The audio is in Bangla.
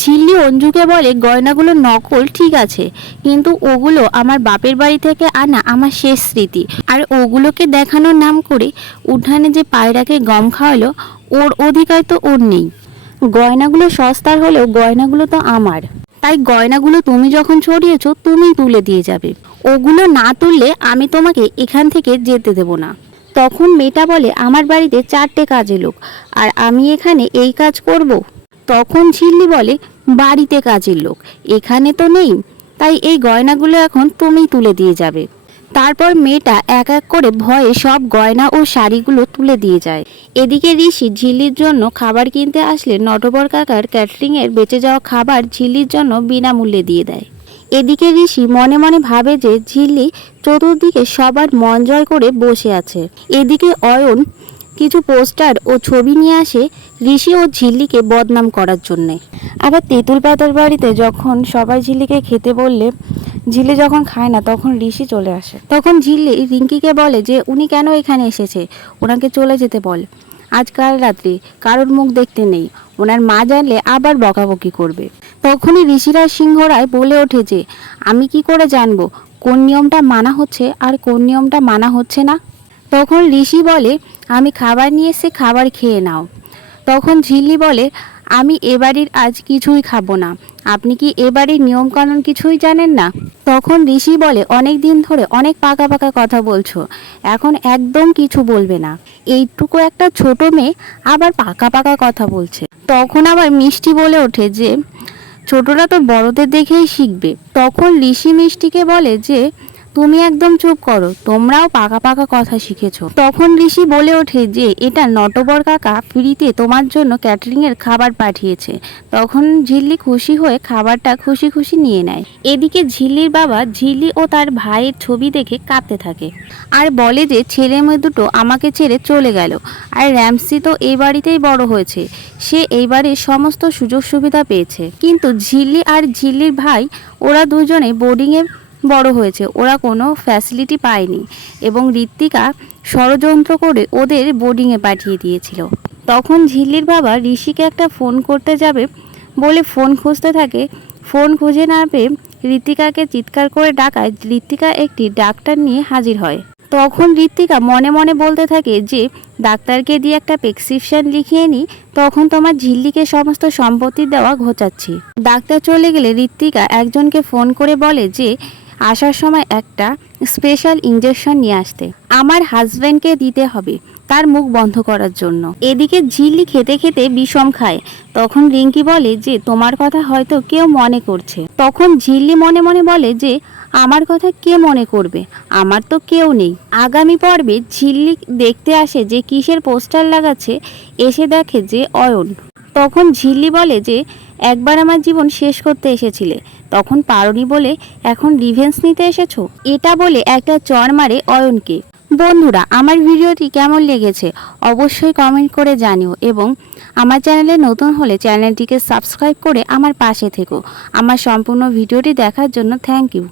ঝিল্লি অঞ্জুকে বলে, গয়নাগুলো নকল ঠিক আছে, কিন্তু ওগুলো আমার বাপের বাড়ি থেকে আনা আমার শেষ স্মৃতি। আর ওগুলোকে দেখানোর নাম করে উঠানে যে পায়রাকে গম খাওয়ালো, ওর অধিকার তো ওর নেই। গয়নাগুলো সস্তার হলেও গয়নাগুলো তো আমার, তাই গয়নাগুলো তুমি যখন ছড়িয়েছ তুমিই তুলে দিয়ে যাবে। ওগুলো না তুললে আমি তোমাকে এখান থেকে যেতে দেব না। তখন মেয়েটা বলে, আমার বাড়িতে 4টে কাজের লোক, আর আমি এখানে এই কাজ করব? তখন ঝিল্লি বলে, বাড়িতে কাজের লোক এখানে তো নেই, তাই এই গয়নাগুলো এখন তুমিই তুলে দিয়ে যাবে। তারপর মেয়েটা এক এক করে ভয়ে সব গয়না ও শাড়িগুলো তুলে দিয়ে যায়। এদিকে ঋষি ঝিল্লির জন্য খাবার কিনতে আসলে নটবর কাকার ক্যাটারিংয়ের বেঁচে যাওয়া খাবার ঝিল্লির জন্য বিনামূল্যে দিয়ে দেয়। এদিকে ঋষি মনে মনে ভাবে যে ঝিল্লি চতুর্দিকে সবার মন জয় করে বসে আছে। এদিকে অয়ন কিছু পোস্টার ও ছবি নিয়ে আসে ঋষি ও ঝিল্লিকে বদনাম করার জন্যে। আবার তেঁতুল পাতার বাড়িতে যখন সবাই ঝিল্লিকে খেতে বললে ঝিল্লি যখন খায় না, তখন ঋষি চলে আসে। তখন ঝিল্লি রিঙ্কিকে বলে যে উনি কেন এখানে এসেছে, ওনাকে চলে যেতে বল। আজ কাল রাত্রি কারোর মুখ দেখতে নেই, ওনার মা জানলে আবার বকাবকি করবে। তখনই ঋষিরাজ সিংহরায় বলে ওঠে যে আমি কি করে জানবো কোন নিয়মটা মানা হচ্ছে আর কোন নিয়মটা মানা হচ্ছে না। তখন ঋষি বলে, আমি খাবার নিয়ে এসে খাবার খেয়ে নাও। তখন ঝিল্লি বলে, আমি এবাড়ির আজ কিছুই খাবো না, আপনি কি এবাড়ির নিয়মকানুন কিছুই জানেন না? তখন ঋষি বলে, অনেক দিন ধরে অনেক পাকা পাকা কথা বলছো, এখন একদম কিছু বলবে না। এইটুকু একটা ছোট মেয়ে আবার পাকা পাকা কথা বলছে। তখন আবার মিষ্টি বলে ওঠে যে ছোটরা তো বড়দের দেখেই শিখবে। তখন ঋষি মিষ্টিকে বলে যে তুমি একদম চুপ করো, তোমরাও পাকা পাকা কথা শিখেছো। তখন ঋষি বলে ওঠে যে এটা নটবর কাকা ফ্রিতে তোমার জন্য ক্যাটারিংয়ের খাবার পাঠিয়েছে। তখন ঝিল্লি খুশি হয়ে খাবারটা খুশি খুশি নিয়ে নেয়। এদিকে ঝিল্লির বাবা ঝিল্লি ও তার ভাইয়ের ছবি দেখে কাঁদতে থাকে আর বলে যে ছেলে মেয়ে দুটো আমাকে ছেড়ে চলে গেল, আর র্যামসি তো এই বাড়িতেই বড় হয়েছে, সে এই বাড়ির সমস্ত সুযোগ সুবিধা পেয়েছে, কিন্তু ঝিল্লি আর ঝিল্লির ভাই ওরা দুজনে বোর্ডিংয়ে বড় হয়েছে, ওরা কোনো ফ্যাসিলিটি পায়নি এবং ঋত্বিকা ষড়যন্ত্র করে ওদের বোর্ডিংয়ে পাঠিয়ে দিয়েছিল। তখন ঝিল্লির বাবা ঋষিকে একটা ফোন করতে যাবে বলে ফোন খুঁজতে থাকে। ফোন খুঁজে না পেয়ে ঋত্বিকাকে চিৎকার করে ডাকায় ঋত্বিকা একটি ডাক্তার নিয়ে হাজির হয়। তখন ঋত্বিকা মনে মনে বলতে থাকে যে ডাক্তারকে দিয়ে একটা প্রেসক্রিপশন লিখিয়ে নিই, তখন তোমার ঝিল্লিকে সমস্ত সম্পত্তি দেওয়া ঘোচাচ্ছি। ডাক্তার চলে গেলে ঋত্বিকা একজনকে ফোন করে বলে যে আসার সময় একটা স্পেশাল ইঞ্জেকশন নিয়ে আসতে, আমার হাজব্যান্ডকে দিতে হবে তার মুখ বন্ধ করার জন্য। এদিকে ঝিল্লি খেতে খেতে বিষম খায়। তখন রিঙ্কি বলে যে তোমার কথা হয়তো কেউ মনে করছে। তখন ঝিল্লি মনে মনে বলে যে আমার কথা কে মনে করবে, আমার তো কেউ নেই। আগামী পর্বে ঝিল্লি দেখতে আসে যে কিসের পোস্টার লাগাচ্ছে, এসে দেখে যে অয়ন। তখন ঝিল্লি বলে যে একবার আমার জীবন শেষ করতে এসেছিলে, তখন পারোনি বলে এখন রিভেঞ্জ নিতে এসেছো। এটা বলে একটা চড় মারে অয়নকে। বন্ধুরা, আমার ভিডিওটি কেমন লেগেছে অবশ্যই কমেন্ট করে জানিও এবং আমার চ্যানেলে নতুন হলে চ্যানেলটিকে সাবস্ক্রাইব করে আমার পাশে থেকো। আমার সম্পূর্ণ ভিডিওটি দেখার জন্য থ্যাংক ইউ।